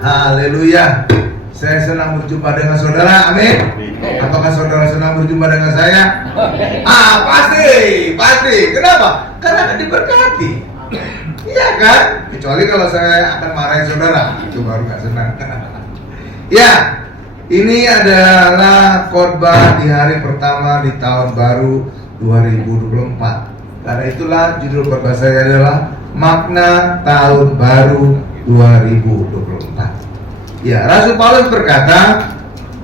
Haleluya. Saya senang berjumpa dengan saudara, amin. Apakah saudara senang berjumpa dengan saya? Pasti. Kenapa? Karena akan diberkati. Iya kan? Kecuali kalau saya akan marahin saudara, itu baru gak senang. Ya, ini adalah khotbah di hari pertama di tahun baru 2024. Karena itulah judul khotbah saya adalah Makna Tahun Baru 2024. Ya, Rasul Paulus berkata,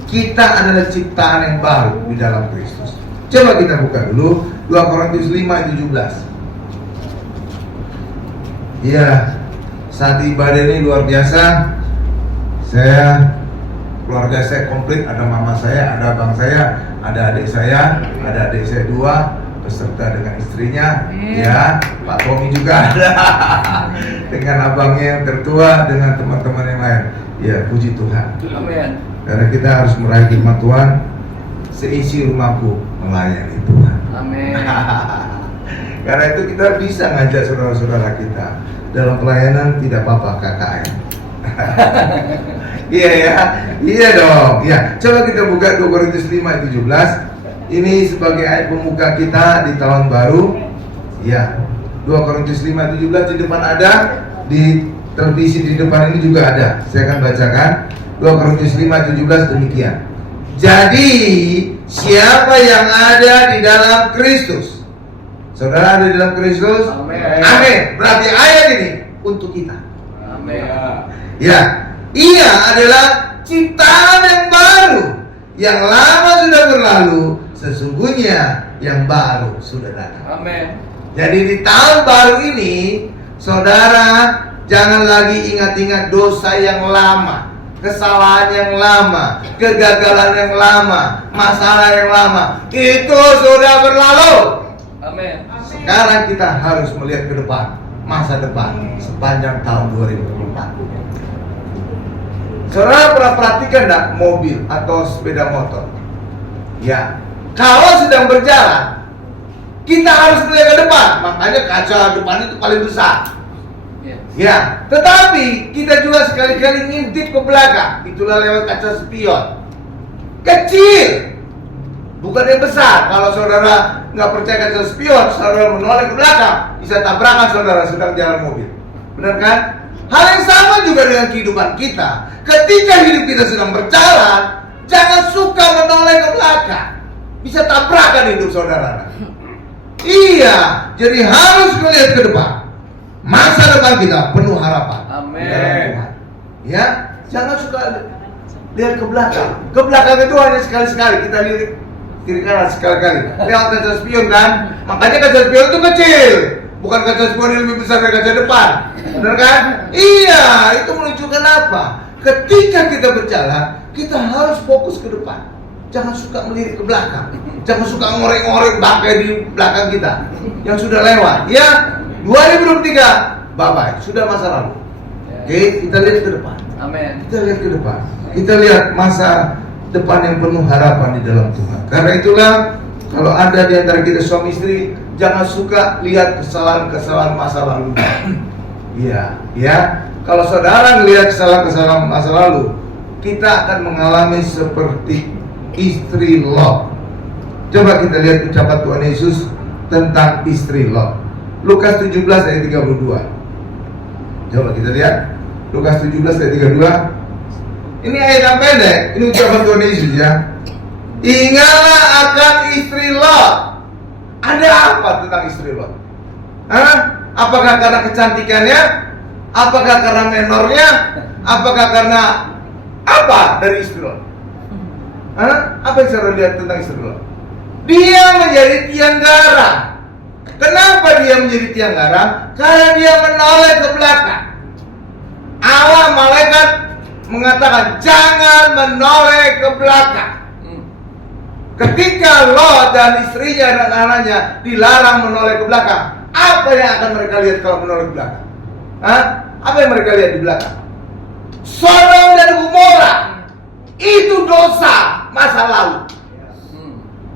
kita adalah ciptaan yang baru di dalam Kristus. Coba kita buka dulu 2 Korintus 5:17. Ya, saat ibadah ini luar biasa. Keluarga saya komplit, ada mama saya, ada abang saya, ada adik saya, ada adik saya 2 beserta dengan istrinya, ya, Pak Tommy juga ada, dengan abangnya yang tertua, dengan teman-teman yang lain. Ya, puji Tuhan. Amin. Karena kita harus meraih firman Tuhan, seisi rumahku melayani Tuhan. Amin. Karena itu kita bisa ngajak saudara-saudara kita dalam pelayanan, tidak apa-apa KKN. Iya ya, iya dong. Ya, coba kita buka 2 Korintus 5:17. Ini sebagai ayat pembuka kita di tahun baru. Ya, 2 Korintus 5:17 di depan ada, di televisi di depan ini juga ada. Saya akan bacakan 2 Korintus 5:17 demikian. Jadi siapa yang ada di dalam Kristus? Saudara ada di dalam Kristus? Amin. Berarti ayat ini untuk kita. Amin. Ya, ia adalah ciptaan yang baru. Yang lama sudah berlalu, sesungguhnya yang baru sudah datang. Amin. Jadi di tahun baru ini, saudara jangan lagi ingat-ingat dosa yang lama, kesalahan yang lama, kegagalan yang lama, masalah yang lama. Itu sudah berlalu. Amin. Sekarang kita harus melihat ke depan, masa depan sepanjang tahun 2024. Saudara pernah perhatikan enggak mobil atau sepeda motor? Ya, kalau sedang berjalan, kita harus melihat ke depan. Makanya kaca depan itu paling besar. Ya, tetapi kita juga sekali-kali ngintip ke belakang. Itulah lewat kaca spion. Kecil, bukan yang besar. Kalau saudara nggak percaya kaca spion, saudara menoleh ke belakang, bisa tabrakan saudara sedang jalan mobil. Benar kan? Hal yang sama juga dengan kehidupan kita. Ketika hidup kita sedang berjalan, jangan suka menoleh ke belakang. Bisa tabrakan hidup saudara. Iya, jadi harus melihat ke depan. Masa depan kita penuh harapan. Amin. Ya, jangan suka lihat ke belakang. Ke belakang itu hanya sekali-sekali. Kita lihat kiri kanan sekali-kali. Lewat kaca spion kan. Makanya kaca spion itu kecil. Bukan kaca spion yang lebih besar dari kaca depan. Benar kan? Iya, itu menunjukkan apa? Ketika kita berjalan, kita harus fokus ke depan. Jangan suka melirik ke belakang. Jangan suka ngorek-ngorek bangkai di belakang kita yang sudah lewat. Ya, 2023 bye-bye, sudah masa lalu. Oke, kita lihat ke depan. Amin. Kita lihat ke depan. Kita lihat masa depan yang penuh harapan di dalam Tuhan. Karena itulah, kalau ada di antara kita suami istri, jangan suka lihat kesalahan-kesalahan masa lalu. Iya, ya. Kalau saudara melihat kesalahan-kesalahan masa lalu, kita akan mengalami seperti istri Lot. Coba kita lihat ucapan Tuhan Yesus tentang istri Lot. Lukas 17 ayat 32. Coba kita lihat Lukas 17 ayat 32. Ini ayat yang pendek. Ini ucapan Tuhan Yesus ya. Ingatlah akan istri Lot. Ada apa tentang istri Lot? Apakah karena kecantikannya? Apakah karena menornya? Apakah karena apa dari istri Lot? Apa yang saya lihat tentang istri Lot? Dia menjadi tiang garam. Kenapa dia menjadi tiang garam? Karena dia menoleh ke belakang. Allah malaikat mengatakan jangan menoleh ke belakang. Ketika Lot dan istrinya dan anaknya dilarang menoleh ke belakang, apa yang akan mereka lihat kalau menoleh ke belakang? Apa yang mereka lihat di belakang? Sodom dan Gomora. Itu dosa masa lalu.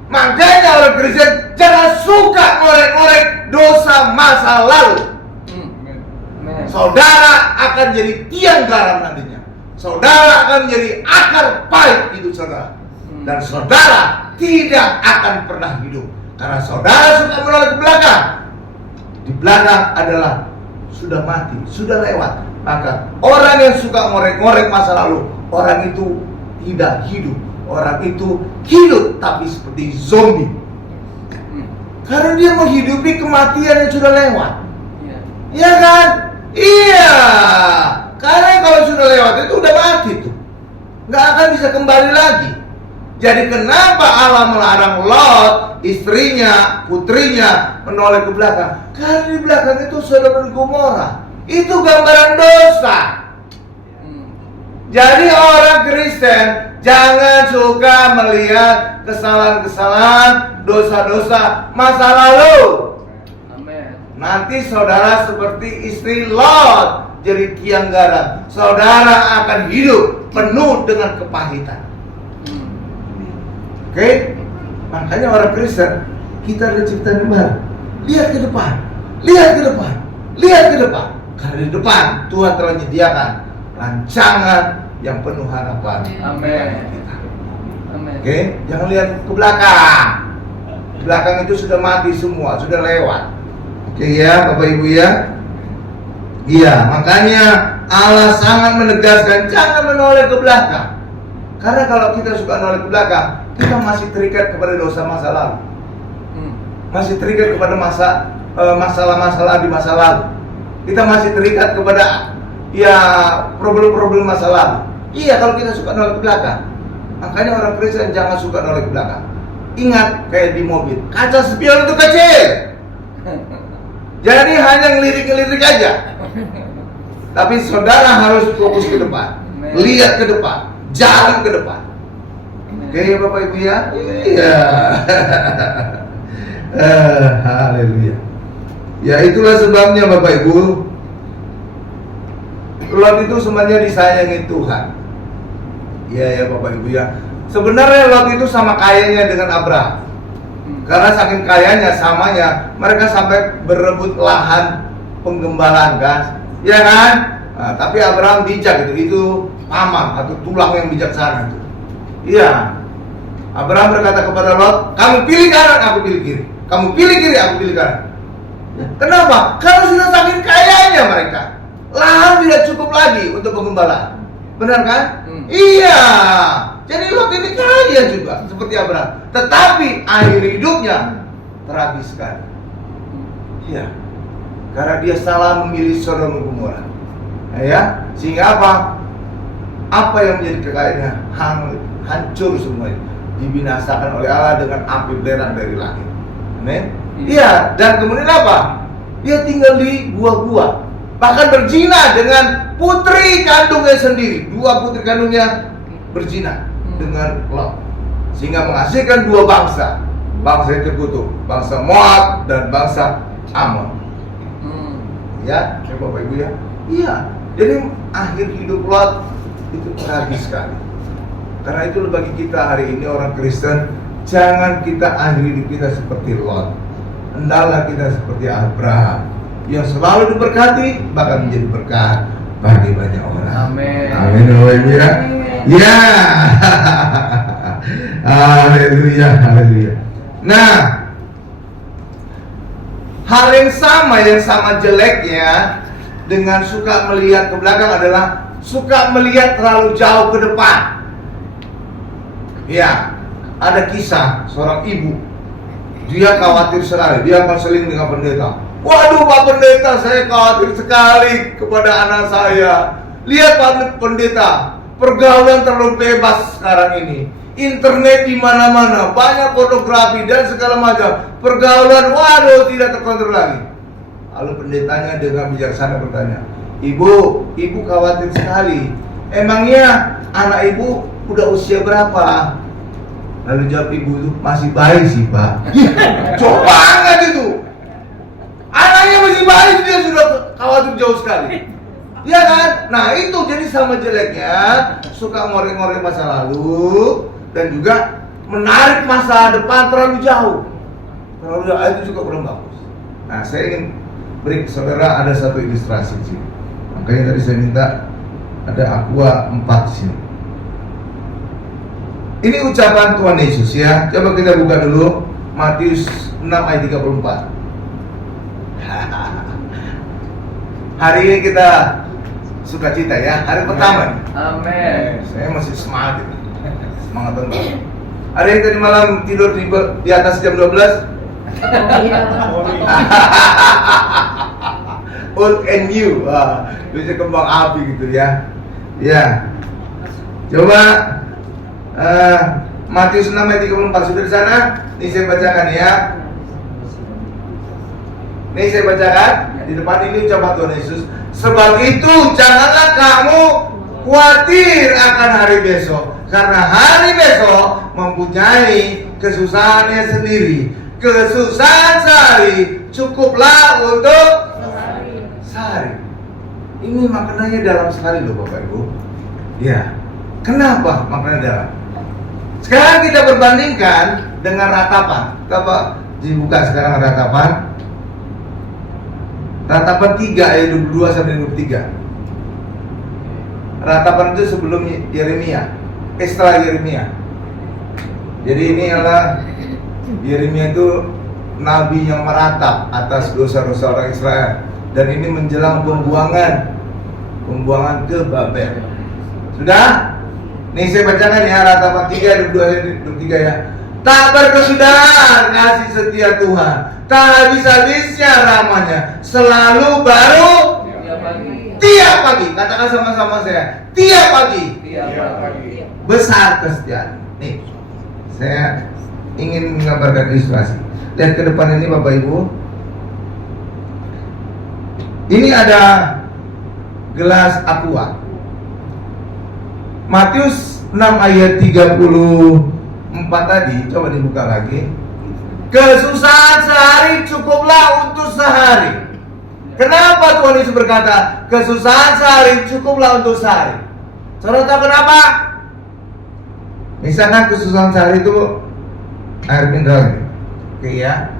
Makanya orang Kristen jangan suka ngorek-ngorek dosa masa lalu. Saudara akan jadi tiang garam nantinya. saudara akan menjadi akar pahit hidup saudara. Dan saudara tidak akan pernah hidup. Karena saudara suka menoleh ke belakang. Di belakang adalah sudah mati, sudah lewat. Maka orang yang suka ngorek-ngorek masa lalu, orang itu tidak hidup. Orang itu hidup tapi seperti zombie. Karena dia menghidupi kematian yang sudah lewat. Iya kan? Iya. Karena kalau sudah lewat itu udah mati tuh, nggak akan bisa kembali lagi. Jadi kenapa Allah melarang Lot, istrinya, putrinya menoleh ke belakang? Karena di belakang itu Sodom dan Gomora. Itu gambaran dosa. Jadi orang Kristen jangan suka melihat kesalahan-kesalahan, dosa-dosa masa lalu. Amin. Nanti saudara seperti istri Lot, jadi tiang garam. Saudara akan hidup penuh dengan kepahitan. Oke? Makanya orang Kristen, kita ada ciptaan yang baru. Lihat ke depan, lihat ke depan, lihat ke depan. Karena di depan Tuhan telah menyediakan rancangan yang penuh harapan. Amin. Amin. Oke? Jangan lihat ke belakang. Di belakang itu sudah mati semua, sudah lewat. Oke ya, Bapak Ibu ya. Iya, makanya Allah sangat menegaskan jangan menoleh ke belakang. Karena kalau kita suka menoleh ke belakang, kita masih terikat kepada dosa masa lalu. Masih terikat kepada masalah-masalah di masa lalu. Kita masih terikat kepada problem-problem masa lalu. Iya, kalau kita suka menoleh ke belakang. Makanya orang Kristen jangan suka menoleh ke belakang. Ingat, kayak di mobil, kaca spion itu kecil. Jadi hanya ngelirik-ngelirik aja. Tapi saudara harus fokus ke depan. Lihat ke depan, jalan ke depan. Oke, Bapak Ibu ya. Iya. Haleluya. Ya, itulah sebabnya Bapak Ibu, Lot itu sebenarnya disayangi Tuhan. Iya ya Bapak Ibu ya. Sebenarnya Lot itu sama kayanya dengan Abraham. Karena saking kayanya samanya, mereka sampai berebut lahan penggembalaan kan, ya kan? Nah, tapi Abraham bijak itu paman atau tulang yang bijaksana itu. Iya. Abraham berkata kepada Lot, kamu pilih kanan, aku pilih kiri. Kamu pilih kiri, aku pilih kanan. Kenapa? Karena sudah saking kayanya mereka, lahan tidak cukup lagi untuk penggembalaan. Benar kan? Iya. Jadi Lot ini kaya juga seperti Abraham, tetapi akhir hidupnya tragis sekali. Iya. Karena dia salah memilih Sodom dan Gomora. Nah, ya, sehingga apa? Apa yang menjadi kekayaannya hancur semuanya, dibinasakan oleh Allah dengan api belerang dari langit. Amin. Iya. Dan kemudian apa? Dia tinggal di gua-gua, bahkan berzina dengan putri kandungnya sendiri. Dua putri kandungnya berzina dengan Lot, sehingga menghasilkan dua bangsa yang terkutuk, bangsa Moab dan bangsa Amon. Ya, Bapak Ibu ya. Iya. Jadi akhir hidup Lot itu tragis sekali. Karena itu bagi kita hari ini orang Kristen, jangan kita akhir hidup kita seperti Lot. Hendaklah kita seperti Abraham yang selalu diberkati, bahkan menjadi berkat bagi banyak orang. Amin. Amin Bapak Ibu ya. Ya. Haleluya, haleluya. Nah, hal yang sama jeleknya dengan suka melihat ke belakang adalah suka melihat terlalu jauh ke depan. Ya, ada kisah seorang ibu. Dia khawatir sekali, dia konseling dengan pendeta. Waduh Pak Pendeta, saya khawatir sekali kepada anak saya. Lihat Pak Pendeta, pergaulan terlalu bebas sekarang ini. Internet di mana-mana, banyak pornografi dan segala macam. Pergaulan, waduh, tidak terkontrol lagi. Lalu pendetanya dengan bijaksana bertanya, Ibu khawatir sekali. Emangnya anak ibu udah usia berapa? Lalu jawab ibu itu, masih bayi sih Pak. Jauh banget itu. Anaknya masih bayi, dia sudah khawatir jauh sekali. Ya kan? Nah itu jadi sama jeleknya, suka ngorek-ngorek masa lalu dan juga menarik masa depan terlalu jauh. Terlalu jauh itu juga kurang bagus. Nah saya ingin beri ke saudara ada satu ilustrasi sih. Makanya tadi saya minta Ada Aqua 4 sini. Ini ucapan Tuhan Yesus ya. Coba kita buka dulu Matius 6 ayat 34. Hari ini kita sukacita ya, hari pertama nih. Amin. Saya masih semangat ini. Semangat banget. Ada yang tadi malam tidur di atas jam 12? Old and new. Wah, bisa kembang api gitu ya. Ya. Coba Matius 6 ayat 34 sudah di sana? Ini saya bacakan ya. Ini saya bacakan di depan ini ucapan Tuhan Yesus. Sebab itu janganlah kamu khawatir akan hari besok, karena hari besok mempunyai kesusahannya sendiri. Kesusahan sehari cukuplah untuk sehari. Ini maknanya dalam sekali loh Bapak Ibu. Ya. Kenapa maknanya dalam? Sekarang kita perbandingkan dengan ratapan. Coba dibuka sekarang ratapan. Ratapan 3 ayat 22 sampai 23. Ratapan itu sebelum Yeremia, setelah Yeremia. Jadi ini adalah Yeremia itu nabi yang meratap atas dosa-dosa orang Israel, dan ini menjelang pembuangan ke Babel. Sudah? Nih saya bacakan ya Ratapan 3 ayat 22 ya. Tak berkesudahan kasih setia Tuhan, tak habis-habisnya rahmatnya, selalu baru tiap pagi. Katakan sama-sama saya, tiap pagi. Besar kesetiaan. Nih, saya ingin mengabarkan ilustrasi. Lihat ke depan ini Bapak Ibu. Ini ada gelas aqua. Matius 6 ayat 34 tadi, coba dibuka lagi. Kesusahan sehari cukuplah untuk sehari. Kenapa Tuhan Yesus berkata kesusahan sehari cukuplah untuk sehari? Saudara tahu kenapa? Misalkan kesusahan sehari itu air mineral, oke ya.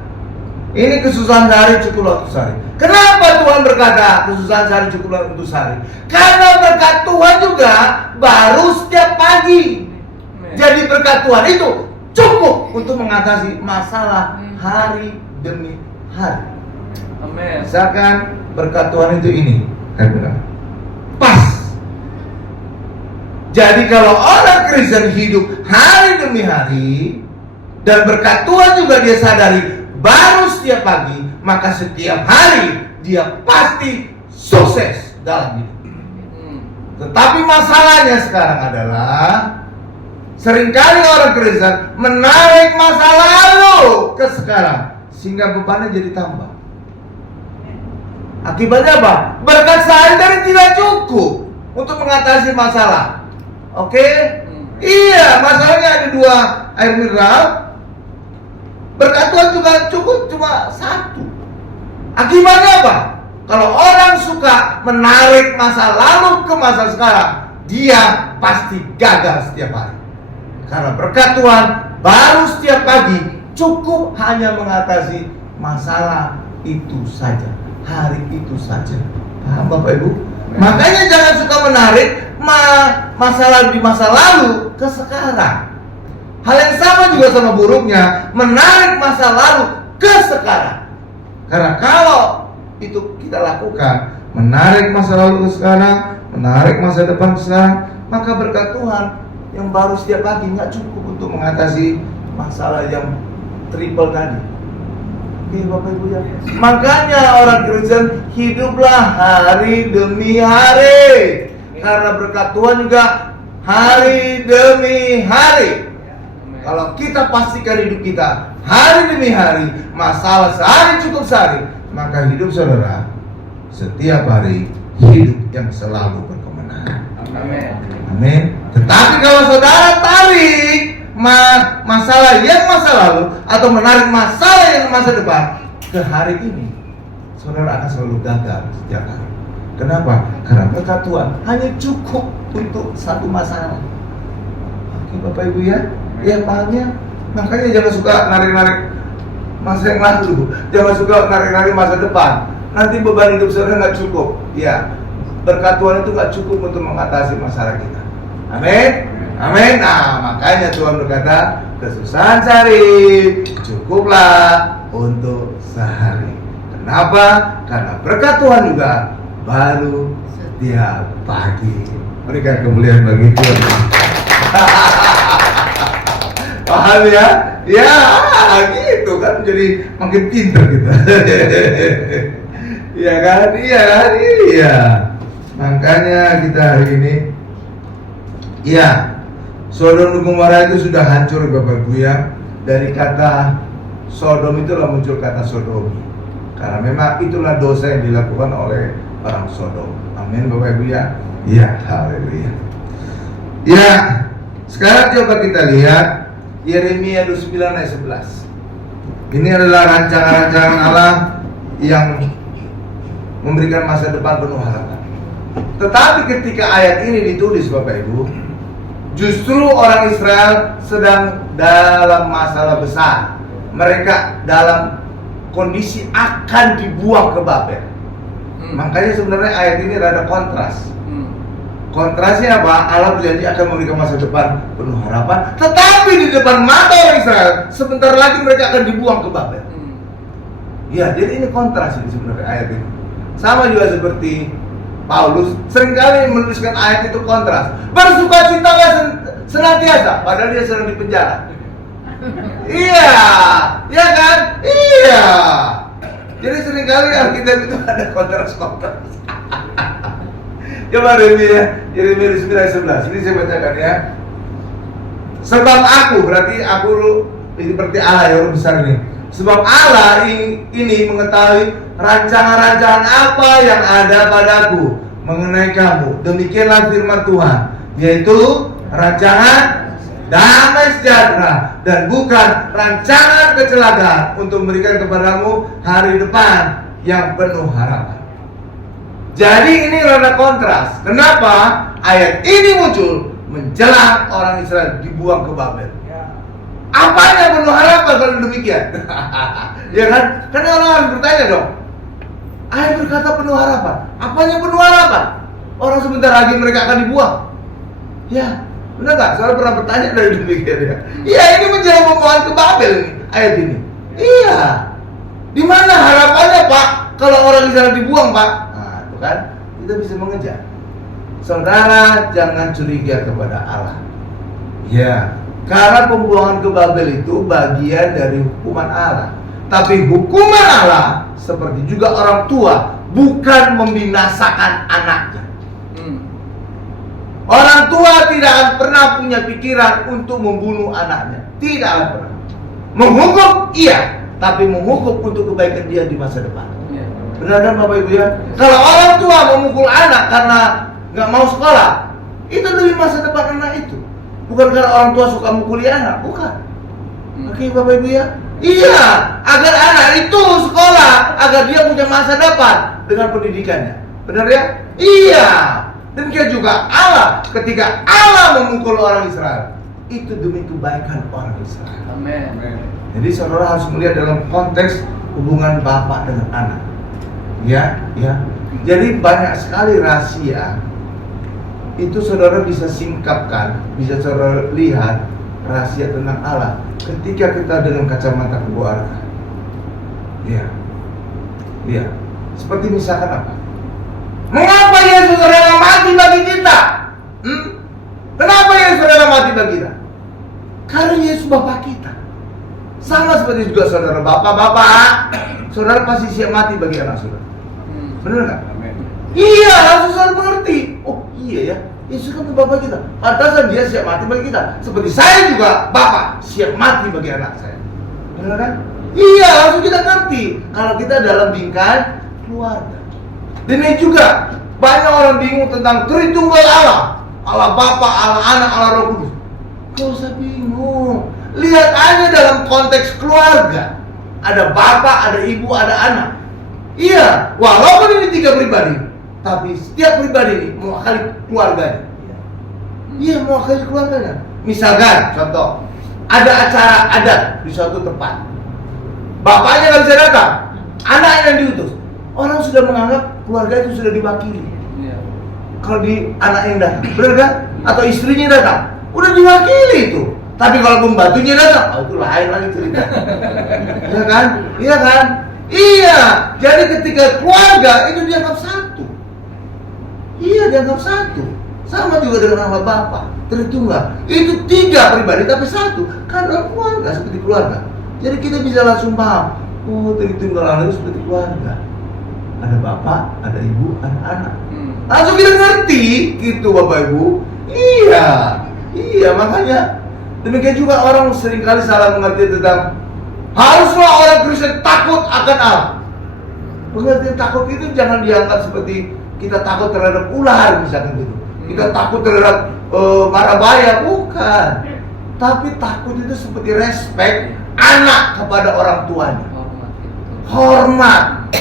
Ini kesusahan sehari cukuplah untuk sehari. Kenapa Tuhan berkata kesusahan sehari cukuplah untuk sehari? Karena berkat Tuhan juga baru setiap pagi. Jadi berkat Tuhan itu cukup untuk mengatasi masalah hari demi hari. Amin. Misalkan berkat Tuhan itu ini, pas. Jadi kalau orang Kristen hidup hari demi hari dan berkat Tuhan juga dia sadari baru setiap pagi, maka setiap hari dia pasti sukses dalam hidup. Tetapi masalahnya sekarang adalah seringkali orang Kristen menarik masa lalu ke sekarang sehingga bebannya jadi tambah. Akibatnya apa? Berkat sehari-hari tidak cukup untuk mengatasi masalah. Oke? Iya, masalahnya ada 2 air mineral. Berkat Tuhan juga cukup cuma 1. Akibatnya apa? Kalau orang suka menarik masa lalu ke masa sekarang, dia pasti gagal setiap hari. Karena berkat Tuhan baru setiap pagi cukup hanya mengatasi masalah itu saja, hari itu saja. Paham Bapak Ibu? Makanya jangan suka menarik masalah di masa lalu ke sekarang. Hal yang sama juga sama buruknya menarik masa lalu ke sekarang. Karena kalau itu kita lakukan, menarik masa lalu ke sekarang, menarik masa depan ke sekarang, maka berkat Tuhan yang baru setiap pagi nggak cukup untuk mengatasi masalah yang triple tadi. Oke Bapak Ibu ya. Makanya orang Kristen hiduplah hari demi hari, karena berkat Tuhan juga hari demi hari. Kalau kita pastikan hidup kita hari demi hari, masalah sehari cukup sehari, maka hidup saudara setiap hari hidup yang selalu berkemenangan. Amin. Amin. Tetapi kalau saudara tarik masalah yang masa lalu atau menarik masalah yang masa depan ke hari ini, saudara akan selalu gagal setiap hari. Kenapa? Karena berkat Tuhan hanya cukup untuk satu masalah. Oke Bapak Ibu ya, ya pahamnya. Makanya jangan suka narik-narik masa yang lalu, jangan suka narik-narik masa depan. Nanti beban hidup saudara nggak cukup. Ya, berkat Tuhan itu gak cukup untuk mengatasi masalah kita. Amin. Amin. Nah, makanya Tuhan berkata, kesusahan sehari cukuplah untuk sehari. Kenapa? Karena berkat Tuhan juga baru setiap pagi. Berikan kemuliaan bagi Tuhan. Paham ya? Ya, gitu kan, jadi makin pintar kita. Iya kan? Iya. Makanya kita hari ini, ya, Sodom dan Gomora itu sudah hancur Bapak Ibu ya. Dari kata Sodom itulah muncul kata Sodomi. Karena memang itulah dosa yang dilakukan oleh orang Sodom. Amin Bapak Ibu ya. Ya, haleluya. Ya, sekarang coba kita lihat Yeremia 29 ayat 11. Ini adalah rancangan-rancangan Allah yang memberikan masa depan penuh harapan. Tetapi ketika ayat ini ditulis Bapak Ibu, justru orang Israel sedang dalam masalah besar. Mereka dalam kondisi akan dibuang ke Babel. Makanya sebenarnya ayat ini rada kontras. Kontrasnya apa? Allah berjanji akan memberikan masa depan penuh harapan, tetapi di depan mata orang Israel sebentar lagi mereka akan dibuang ke Babel. Ya, jadi ini kontras ini sebenarnya ayat ini. Sama juga seperti Paulus seringkali menuliskan ayat itu kontras. Bersukacitalah senantiasa, padahal dia sedang di penjara. Iya, ya kan? Iya. Jadi seringkali Alkitab itu ada kontras-kontras. Coba Yeremia 9:11. Ini saya bacakan ya. Sebab aku, berarti aku ini seperti Allah yang besar ini. Sebab Allah ini mengetahui rancangan-rancangan apa yang ada padaku mengenai kamu. Demikianlah firman Tuhan, yaitu rancangan damai sejahtera dan bukan rancangan kecelakaan, untuk memberikan kepadamu hari depan yang penuh harapan. Jadi ini rada kontras. Kenapa ayat ini muncul menjelang orang Israel dibuang ke Babel? Apanya penuh harapan kalau demikian? Ya kan? Karena orang harus bertanya dong. Ayat berkata penuh harapan. Apanya penuh harapan? Orang sebentar lagi mereka akan dibuang. Ya, benar nggak? Soalnya pernah bertanya dari demikian ya. Iya, ini menjelang pembuangan ke Babel ini ayat ini. Iya. Di mana harapannya Pak? Kalau orang Israel dibuang Pak? Kan kita bisa mengejar. Saudara jangan curiga kepada Allah. Ya, karena pembuangan ke Babel itu bagian dari hukuman Allah. Tapi hukuman Allah seperti juga orang tua bukan membinasakan anaknya. Orang tua tidak akan pernah punya pikiran untuk membunuh anaknya. Tidak akan pernah. Menghukum iya, tapi menghukum untuk kebaikan dia di masa depan. Benar kan Bapak Ibu ya? Kalau orang tua memukul anak karena nggak mau sekolah, itu demi masa depan anak itu. Bukan karena orang tua suka mukuli anak, bukan. Oke Bapak Ibu ya? Iya, agar anak itu sekolah, agar dia punya masa depan dengan pendidikannya. Benar ya? Iya. Demikian juga Allah, ketika Allah memukul orang Israel, itu demi kebaikan orang Israel. Amin. Jadi saudara harus melihat dalam konteks hubungan bapak dengan anak. Ya. Jadi banyak sekali rahasia itu saudara bisa singkapkan, bisa saudara lihat rahasia tentang Allah ketika kita dengan kacamata keluarga. Ya. Seperti misalkan apa? Mengapa Yesus rela mati bagi kita? Kenapa Yesus rela mati bagi kita? Karena Yesus Bapa kita. Sama seperti juga saudara bapak-bapak, saudara pasti siap mati bagi anak saudara. Benar nggak? Iya, harus saudara mengerti. Oh iya ya, Yesus kan Bapa kita. Pantasan dia siap mati bagi kita. Seperti saya juga Bapak siap mati bagi anak saya. Benar kan? Iya, harus kita ngerti kalau kita dalam bingkai keluarga. Demikian juga banyak orang bingung tentang Tritunggal Allah. Allah Bapa, Allah Anak, Allah Roh Kudus. Gak usah bingung. Lihat aja dalam konteks keluarga. Ada bapak, ada ibu, ada anak. Iya, walaupun ini 3 pribadi, tapi setiap pribadi ini mewakili keluarganya. Iya, mewakili keluarganya. Misalkan, contoh, ada acara adat di suatu tempat. Bapaknya nggak bisa datang, anaknya yang diutus. Orang sudah menganggap keluarga itu sudah diwakili. kalau di anak yang datang, benar kan? Atau istrinya datang, udah diwakili itu. Tapi kalau pembantunya datang, itu lain lagi cerita. Iya kan? Iya kan? Iya. Jadi ketika keluarga itu dianggap satu. Iya, dianggap satu. Sama juga dengan Allah Bapa, Tritunggal. Itu 3 pribadi tapi satu. Karena keluarga seperti keluarga. Jadi kita bisa langsung paham. Oh, Tritunggal Allah itu seperti keluarga. Ada bapak, ada ibu, ada anak. Langsung kita ngerti, gitu Bapak Ibu. Iya, makanya demikian juga orang seringkali salah mengerti tentang haruslah orang Kristen takut akan Allah. Pengertian takut itu jangan dianggap seperti kita takut terhadap ular misalkan gitu. Kita takut terhadap marabaya, bukan. Tapi takut itu seperti respect anak kepada orang tuanya. Hormat.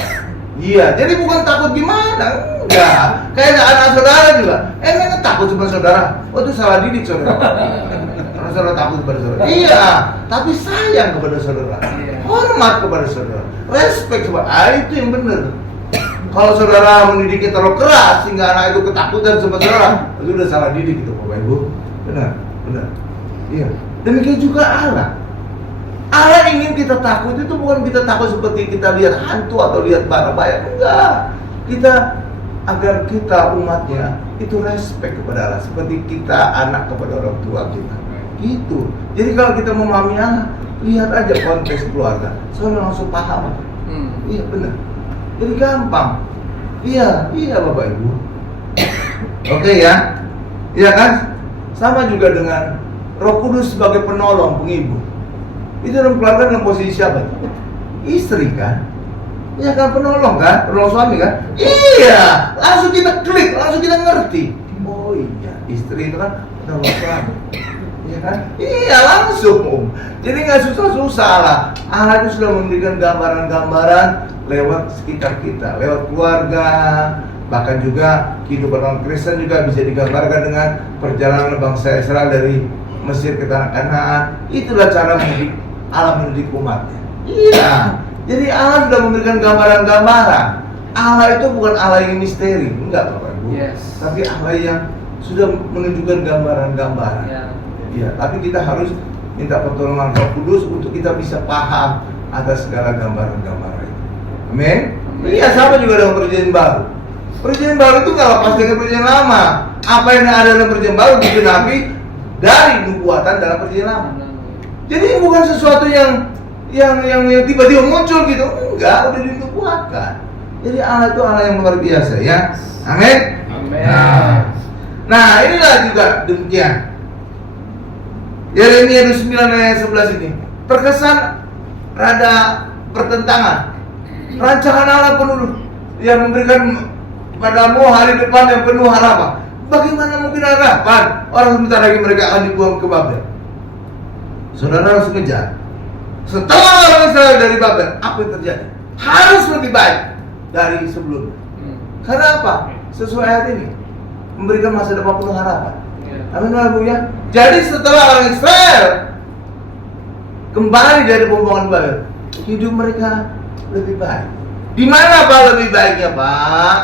Iya, jadi bukan takut gimana, enggak. Kayak anak saudara juga. Emang takut sama saudara? Oh, itu salah didik saudara. Karena saudara takut kepada saudara. Iya, tapi sayang kepada saudara. Hormat kepada saudara. Respect kepada. Itu yang benar. Kalau saudara mendidiknya terlalu keras sehingga anak itu ketakutan sama saudara, itu udah salah didik itu Bapak Ibu. Benar. Iya. Demikian juga Allah. Allah ingin kita takut itu bukan kita takut seperti kita lihat hantu atau lihat marabaya, enggak. Kita agar kita umatnya itu respect kepada Allah seperti kita anak kepada orang tua kita. Gitu. Jadi kalau kita memahami Allah, lihat aja konteks keluarga, saudara langsung paham. Iya benar. Jadi gampang. Iya Bapak Ibu. Oke ya. Iya kan? Sama juga dengan Roh Kudus sebagai penolong, penghibur. Itu dalam keluarga dalam posisi siapa? Istri kan? Iya kan, penolong kan? Penolong suami kan? Iya, langsung kita klik, langsung kita ngerti. Oh iya, istri itu kan penolong suami. Iya kan? Iya, langsung. Jadi nggak susah-susah lah. Allah itu sudah memberikan gambaran-gambaran lewat sekitar kita, lewat keluarga. Bahkan juga kehidupan orang Kristen juga bisa digambarkan dengan perjalanan bangsa Israel dari Mesir ke tanah Kanaan. Itulah cara mendidik Allah mendidik umatnya. Iya. Jadi Allah sudah memberikan gambaran-gambaran. Allah itu bukan Allah yang misteri, enggak Bapak Ibu. Yes. Tapi Allah yang sudah menunjukkan gambaran-gambaran. Iya. Tapi kita harus minta pertolongan Roh Kudus untuk kita bisa paham atas segala gambaran-gambaran itu. Amin. Iya, sama juga dengan perjanjian baru. Perjanjian baru itu nggak lepas dengan perjanjian lama. Apa yang ada dalam perjanjian baru digenapi dari nubuatan dalam perjanjian lama. Jadi bukan sesuatu yang tiba-tiba muncul gitu, enggak, udah dinubuatkan. Jadi Allah itu Allah yang luar biasa ya. Amin. Nah, inilah juga demikian. Yeremia 29 ayat 11 ini terkesan rada pertentangan. Rancangan Allah penuh yang memberikan padamu hari depan yang penuh harapan. Bagaimana mungkin harapan? Orang sebentar lagi mereka akan dibuang ke Babel. Saudara harus kejar. Setelah orang Israel dari Babel, apa yang terjadi? Harus lebih baik dari sebelumnya. Karena apa? Sesuai ayat ini memberikan masa depan penuh harapan. Amin Bapak Ibu ya. Jadi setelah orang Israel kembali dari pembuangan Babel, hidup mereka lebih baik. Di mana Pak lebih baiknya Pak?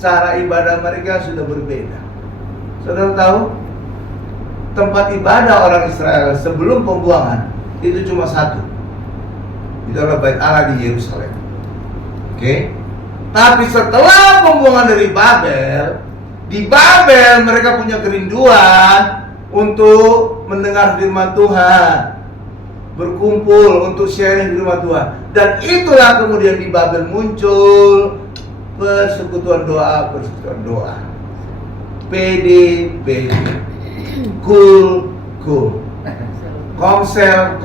Cara ibadah mereka sudah berbeda. Saudara tahu? Tempat ibadah orang Israel sebelum pembuangan itu cuma satu. Itu adalah Bait Allah di Yerusalem. Oke? Tapi setelah pembuangan dari Babel, di Babel mereka punya kerinduan untuk mendengar firman Tuhan, berkumpul untuk sharing firman Tuhan. Dan itulah kemudian di Babel muncul persekutuan doa. PD, Kul, Komsel.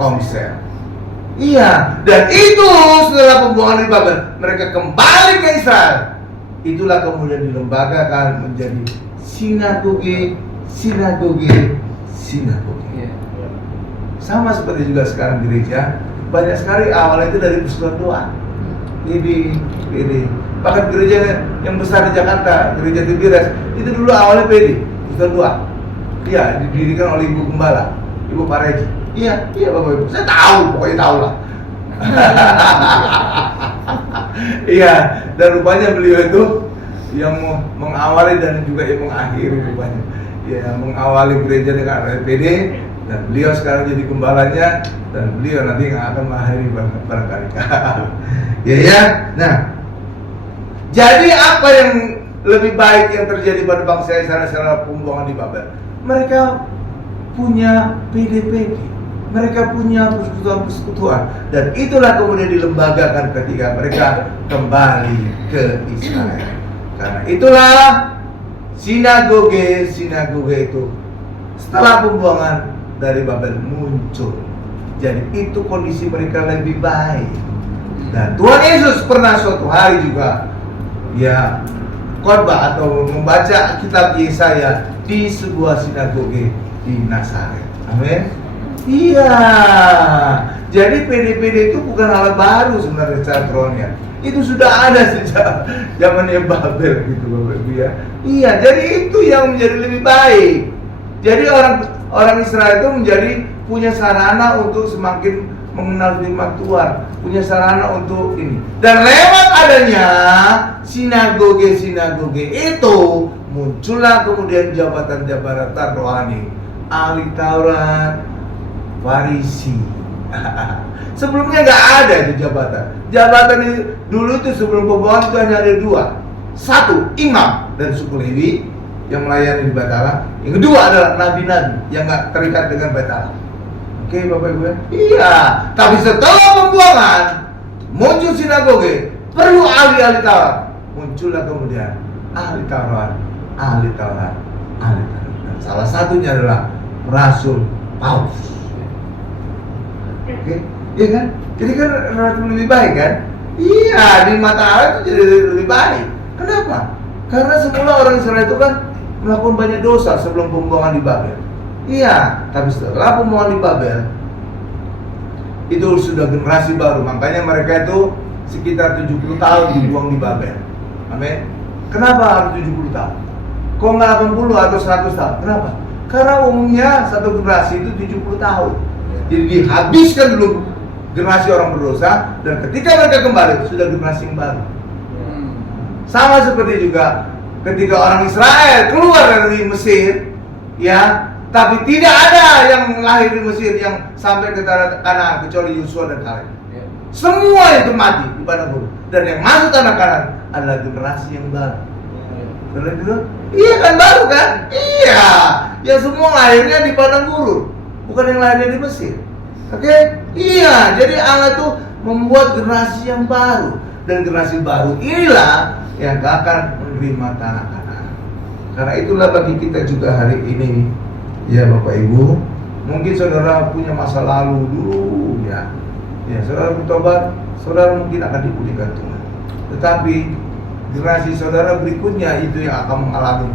Iya, dan itu setelah pembuangan di Babel, mereka kembali ke Israel. Itulah kemudian dilembagakan menjadi sinagoge. Sama seperti juga sekarang gereja, banyak sekali awalnya itu dari persekutuan doa. PD. Bahkan gereja yang besar di Jakarta, gereja Tibires, itu dulu awalnya PD, persekutuan doa. Iya, didirikan oleh Ibu Gembala, Ibu Pareji. Iya Bapak Ibu. Saya tahu, pokoknya tahu lah. Iya, dan rupanya beliau itu yang mengawali dan juga yang mengakhiri rupanya. Ya, mengawali gereja dengan RPD, dan beliau sekarang jadi gembalanya, dan beliau nanti akan mengakhiri barangkali. Ya. Nah, jadi apa yang lebih baik yang terjadi pada bangsa Israel setelah pembuangan di Babel? Mereka punya PDPD, mereka punya persekutuan, dan itulah kemudian dilembagakan ketika mereka kembali ke Israel. Karena itulah sinagoge itu setelah pembuangan dari Babel muncul. Jadi itu kondisi mereka lebih baik. Dan Tuhan Yesus pernah suatu hari juga khotbah atau membaca kitab Yesaya di sebuah sinagoge di Nazaret. Amin. Iya. Jadi PDPD itu bukan hal baru sebenarnya secara rohani. Itu sudah ada sejak zamannya Babel gitu Bapak Ibu ya. Iya, jadi itu yang menjadi lebih baik. Jadi orang Israel itu menjadi punya sarana untuk semakin mengenal firman Tuhan, punya sarana untuk ini. Dan lewat adanya sinagoge itu muncullah kemudian jabatan-jabatan rohani, ahli Taurat, Farisi. Sebelumnya nggak ada itu jabatan. Jabatan itu, dulu itu sebelum pembuangan itu hanya ada dua. Satu, imam dari suku Lewi yang melayani di Batala. Yang kedua adalah nabi-nabi yang nggak terikat dengan Batala. Oke Bapak Ibu ya? Iya. Tapi setelah pembuangan muncul sinagoge, perlu ahli-ahli Taurat. Muncullah kemudian ahli Taurat. Dan salah satunya adalah Rasul Paulus. Oke, iya kan? Jadi kan relatif lebih baik kan? Iya, di mata Allah itu jadi lebih baik. Kenapa? Karena semula orang Israel itu kan melakukan banyak dosa sebelum pembuangan di Babel. Iya, tapi setelah pembuangan di Babel itu sudah generasi baru. Makanya mereka itu sekitar 70 tahun dibuang di Babel. Amin. Kenapa harus 70 tahun? Kok nggak 80 atau 100 tahun? Kenapa? Karena umumnya satu generasi itu 70 tahun. Jadi dihabiskan dulu generasi orang berdosa, dan ketika mereka kembali sudah generasi yang baru. Sama seperti juga ketika orang Israel keluar dari Mesir, ya, tapi tidak ada yang lahir di Mesir yang sampai ke tanah Kanaan kecuali Yosua dan Kaleb. Semua itu mati di padang gurun, dan yang masuk tanah Kanaan adalah generasi yang baru. Iya kan, baru kan? Iya, ya semua lahirnya di padang gurun, bukan yang lahirnya di Mesir. Oke? Iya, jadi Allah tuh membuat generasi yang baru, dan generasi baru inilah yang akan menerima tanah Kanaan. Karena itulah bagi kita juga hari ini, ya Bapak Ibu, mungkin saudara punya masa lalu dulu, ya saudara bertobat, saudara mungkin akan dipulihkan Tuhan. Tetapi generasi saudara berikutnya itu yang akan mengalami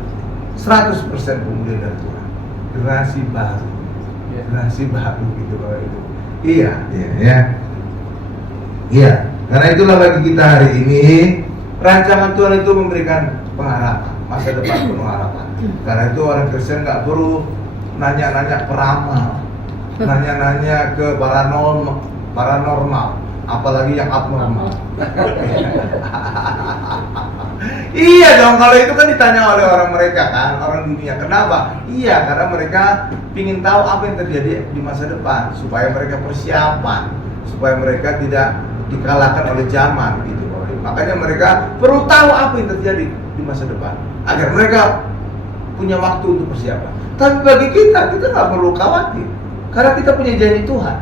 100% pemulihan dari Tuhan. Generasi baru. Generasi baru gitu Bapak Ibu. Iya. Karena itulah bagi kita hari ini rancangan Tuhan itu memberikan pengharapan, masa depan penuh harapan. Karena itu orang Kristen nggak perlu nanya-nanya peramal, nanya-nanya ke paranormal, apalagi yang abnormal. Iya dong, kalau itu kan ditanya oleh orang mereka kan, orang dunia. Kenapa? Iya, karena mereka ingin tahu apa yang terjadi di masa depan, supaya mereka persiapan, supaya mereka tidak dikalahkan oleh zaman gitu. Makanya mereka perlu tahu apa yang terjadi di masa depan, agar mereka punya waktu untuk persiapan. Tapi bagi kita nggak perlu khawatir, karena kita punya janji Tuhan.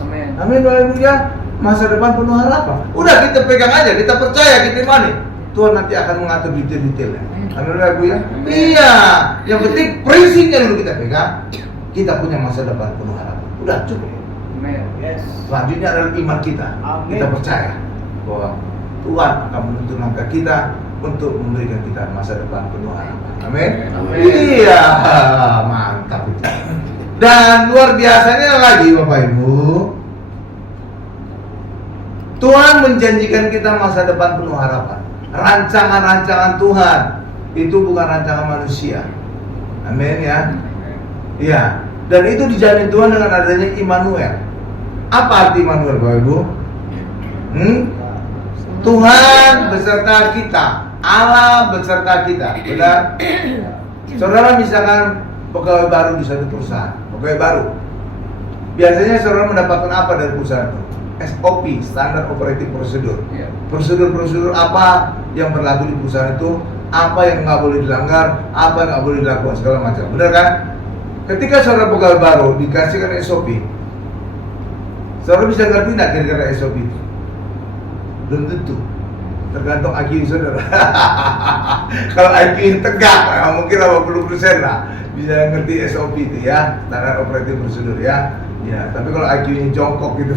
Amin. Amin, haleluya. Masa depan penuh harapan. Udah, kita pegang aja, kita percaya, kita imani. Tuhan nanti akan mengatur detail-detailnya. Haleluya Bu ya. Iya, yang penting prinsipnya dulu kita pegang. Kita punya masa depan penuh harapan. Udah cukup. Amin. Yes. Selanjutnya adalah iman kita. Amin. Kita percaya bahwa Tuhan akan menuntun langkah kita untuk memberikan kita masa depan penuh harapan. Amin. Amin. Iya, mantap itu. Dan luar biasanya lagi Bapak Ibu, Tuhan menjanjikan kita masa depan penuh harapan. Rancangan-rancangan Tuhan itu bukan rancangan manusia. Amin ya. Iya. Dan itu dijamin Tuhan dengan adanya Immanuel. Apa arti Immanuel Bapak Ibu? Tuhan beserta kita. Allah beserta kita, benar? Saudara misalkan pegawai baru di satu perusahaan, pegawai baru. Biasanya saudara mendapatkan apa dari perusahaan itu? SOP, Standard Operating Procedure. Prosedur-prosedur apa yang berlaku di perusahaan itu, apa yang nggak boleh dilanggar, apa yang nggak boleh dilakukan, segala macam. Benar kan? Ketika saudara pegawai baru dikasihkan SOP, saudara bisa ngerti nggak kira-kira SOP itu? Belum tentu. Tergantung IQ saudara. Kalau IQ tegak, mungkin 80% lah bisa ngerti SOP itu ya, Standard Operating Procedure ya. Ya, tapi kalau IQ-nya jongkok gitu,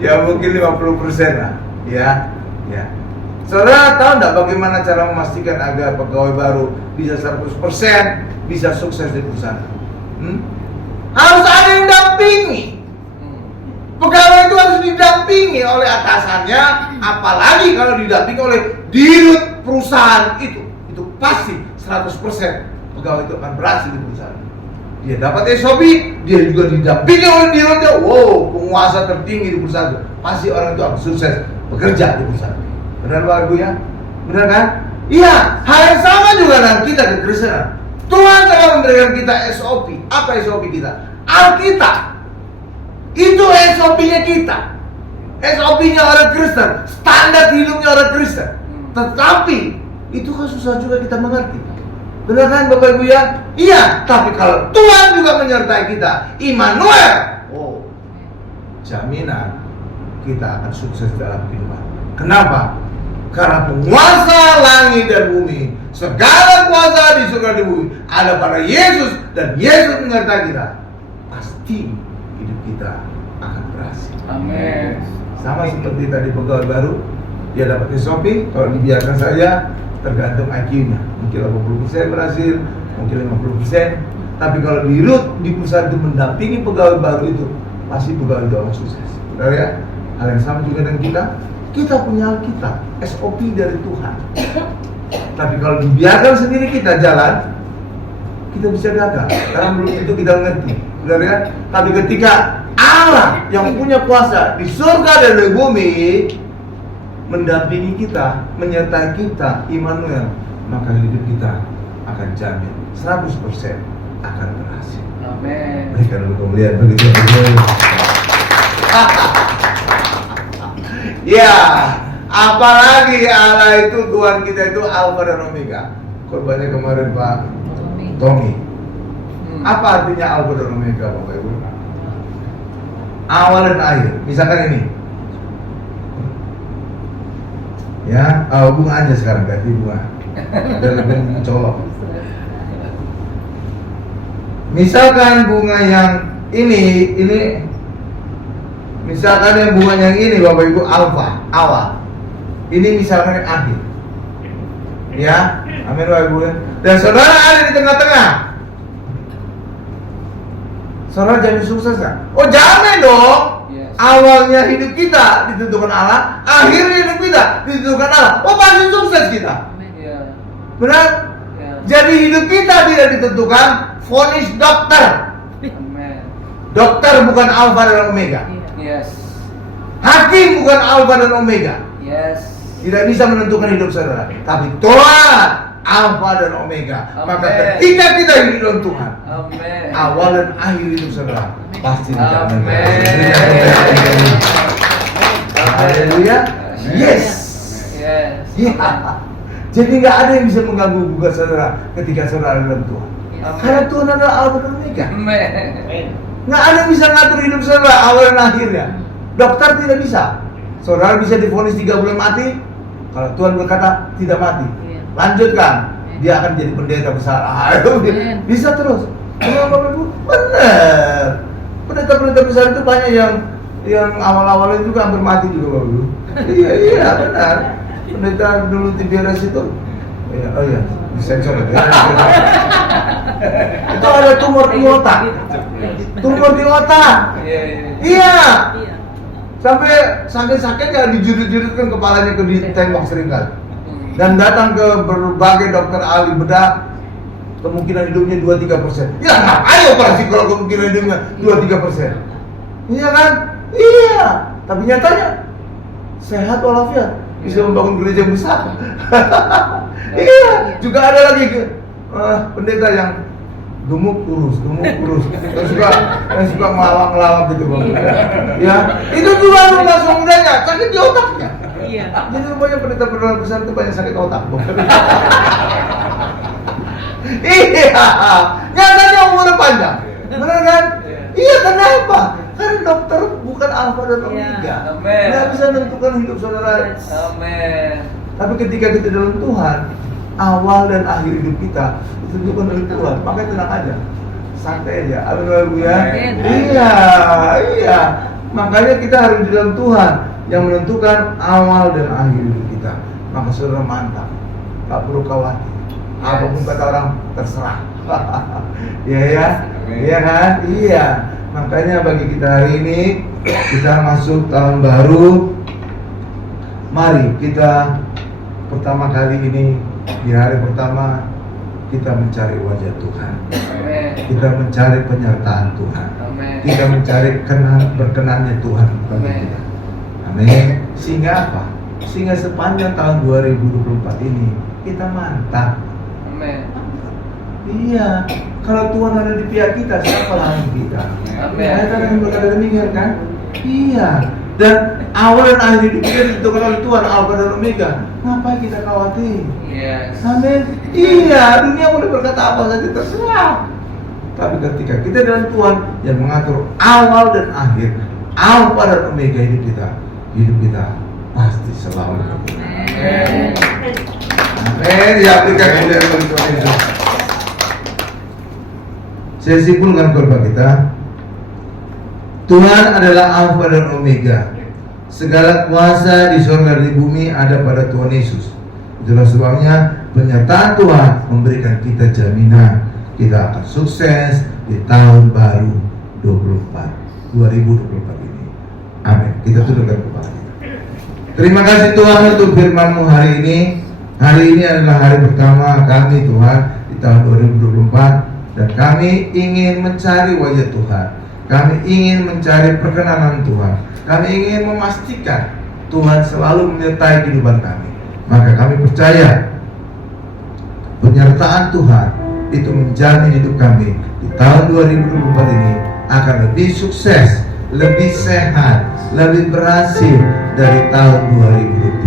ya mungkin 50% lah, ya. Saudara tahu nggak bagaimana cara memastikan agar pegawai baru bisa 100% bisa sukses di perusahaan? Harus ada yang dampingi. Pegawai itu harus didampingi oleh atasannya, apalagi kalau didampingi oleh dirut perusahaan itu pasti 100% pegawai itu akan berhasil di perusahaan. Dia dapat SOP, dia juga didampingi oleh dirutnya. Wow, penguasa tertinggi di perusahaan itu. Pasti orang itu akan sukses bekerja di perusahaan. Benar Bapak Ibu ya? Benar kan? Iya, hal yang sama juga dengan kita kekristenan. Tuhan telah memberikan kita SOP. Apa SOP kita? Alkitab. Itu SOP-nya kita. SOP-nya orang Kristen, standar hidupnya orang Kristen. Tetapi itu kan susah juga kita mengerti. Benar kan Bapak Ibu ya? Iya, tapi kalau Tuhan juga menyertai kita, Immanuel, jaminan kita akan sukses dalam kehidupan. Kenapa? Karena penguasa langit dan bumi, segala kuasa di surga dan di bumi ada pada Yesus, dan Yesus menyertai kita. Pasti hidup kita akan berhasil. Amin. Sama seperti tadi pegawai baru, dia dapat SOP, kalau dibiarkan saja tergantung IQ-nya. Mungkin 80% berhasil, mungkin 50%. Tapi kalau dirut di perusahaan itu mendampingi pegawai baru itu, pasti pegawai itu akan sukses. Benar ya? Hal yang sama juga dengan kita. Kita punya Alkitab, SOP dari Tuhan. Tapi kalau dibiarkan sendiri kita jalan, kita bisa gagal. Karena belum itu kita ngerti. Benar ya? Tapi ketika Allah yang punya kuasa di surga dan di bumi mendampingi kita, menyertai kita, Immanuel, maka hidup kita akan jamin 100% akan berhasil. Amin. Berikan kemuliaan begitu. Ya, apalagi Allah itu Tuhan kita itu Alfa dan Omega. Korbannya kemarin Pak Tommy. Apa artinya Alfa dan Omega Bapak Ibu? Awal dan akhir. Misalkan ini. Ya, bunga aja sekarang ganti bunga. Udah lebih mencolok. Misalkan bunga yang ini misalkan yang bunga yang ini Bapak Ibu alfa, awal. Ini misalkan yang akhir. Ya, amin Bapak Ibu. Dan saudara ada di tengah-tengah. Saudara jadi sukses kan? Oh jamin dong. Yes. Awalnya hidup kita ditentukan Allah, akhirnya hidup kita ditentukan Allah. Oh pasti sukses kita. Yeah. Benar? Yeah. Jadi hidup kita tidak ditentukan vonis dokter. Amen. Dokter bukan alfa dan omega. Yes. Hakim bukan alfa dan omega. Yes. Tidak bisa menentukan hidup saudara. Tapi Tuhan alfa dan omega. Amen. Maka ketika kita hidup dalam Tuhan, Amen. awal dan akhir hidup saudara pasti dijamin. Amen. Haleluya. Yes. Yes. Ya. Jadi nggak ada yang bisa mengganggu bukan saudara ketika saudara dalam Tuhan. Karena Tuhan adalah alfa dan omega. Amen. Nggak ada yang bisa ngatur hidup saudara awal dan akhirnya. Dokter tidak bisa. Saudara bisa divonis 3 bulan mati. Kalau Tuhan berkata tidak mati, lanjutkan. Dia akan jadi pendeta besar. Bisa terus. Kenapa Ibu? Benar. Pendeta-pendeta besar itu banyak yang awal-awalnya juga hampir mati juga Bapak Ibu. Iya benar. Pendeta dulu TBRS itu. Iya, oh iya, disensor ya. Itu ada tumor di otak. Tumor di otak. Iya. Sampai sakit-sakitnya dijudut-judutkan kepalanya ke ditembak seringkali. Dan datang ke berbagai dokter ahli bedah, kemungkinan hidupnya 2-3%. Ya ngapain operasi kalau kemungkinan hidupnya 2-3%? Iya kan? Iya. Tapi nyatanya sehat walafiat. bisa membangun gereja besar. Iya, juga ada lagi pendeta yang gemuk kurus, yang suka ngelawak gitu bang. Ya, itu juga rumah mudanya sakit di otaknya. Iya. Jadi rupanya pendeta besar itu banyak sakit otak bang. Iya, nyatanya umurnya panjang, benar kan? Iya, kenapa? Karena dokter bukan alfa dan omega. Amin. Nggak bisa menentukan hidup saudara. Amin. Tapi ketika kita dalam Tuhan, awal dan akhir hidup kita ditentukan oleh Tuhan. Makanya tenang aja, santai aja. Amin, haleluya. Amin. Iya. Makanya kita harus di dalam Tuhan yang menentukan awal dan akhir hidup kita. Maka saudara mantap, tak perlu khawatir. Apapun kata orang terserah. Iya kan? Iya. Makanya bagi kita hari ini, kita masuk tahun baru. Mari kita pertama kali ini, di hari pertama kita mencari wajah Tuhan. Amin. Kita mencari penyertaan Tuhan. Amin. Kita mencari berkenannya Tuhan bagi Amin. kita. Amin. Sehingga apa? Sehingga sepanjang tahun 2024 ini kita mantap. Amin. Iya, kalau Tuhan ada di pihak kita, siapa lawan kita? Amin. Ayat yang berkata demikian kan? Iya. Dan awal dan akhir hidup kita ditentukan oleh Tuhan, Alfa dan Omega. Ngapain kita khawatir? Yes. Amin. Iya, dunia boleh berkata apa saja terserah. Tapi ketika kita dalam Tuhan yang mengatur awal dan akhir, Alfa dan Omega hidup kita pasti selalu. Amin. Amin. Ya, berikan kemuliaan bagi Tuhan Yesus. Saya simpulkan khotbah kita. Tuhan adalah Alfa dan Omega. Segala kuasa di surga dan di bumi ada pada Tuhan Yesus. Itulah sebabnya penyertaan Tuhan memberikan kita jaminan kita akan sukses di tahun baru 2024 ini. Amin. Kita tundukkan kepala kita. Terima kasih Tuhan untuk firman-Mu hari ini. Hari ini adalah hari pertama kami Tuhan di tahun 2024. Dan kami ingin mencari wajah Tuhan. Kami ingin mencari perkenanan Tuhan. Kami ingin memastikan Tuhan selalu menyertai kehidupan kami. Maka kami percaya penyertaan Tuhan itu menjamin hidup kami di tahun 2024 ini akan lebih sukses, lebih sehat, lebih berhasil dari tahun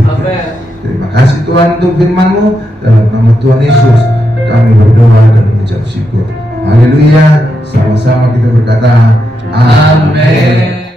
2023. Amin. Terima kasih Tuhan untuk firman-Mu. Dalam nama Tuhan Yesus kami berdoa dan mengucap syukur. Haleluya. Sama-sama kita berkata amin.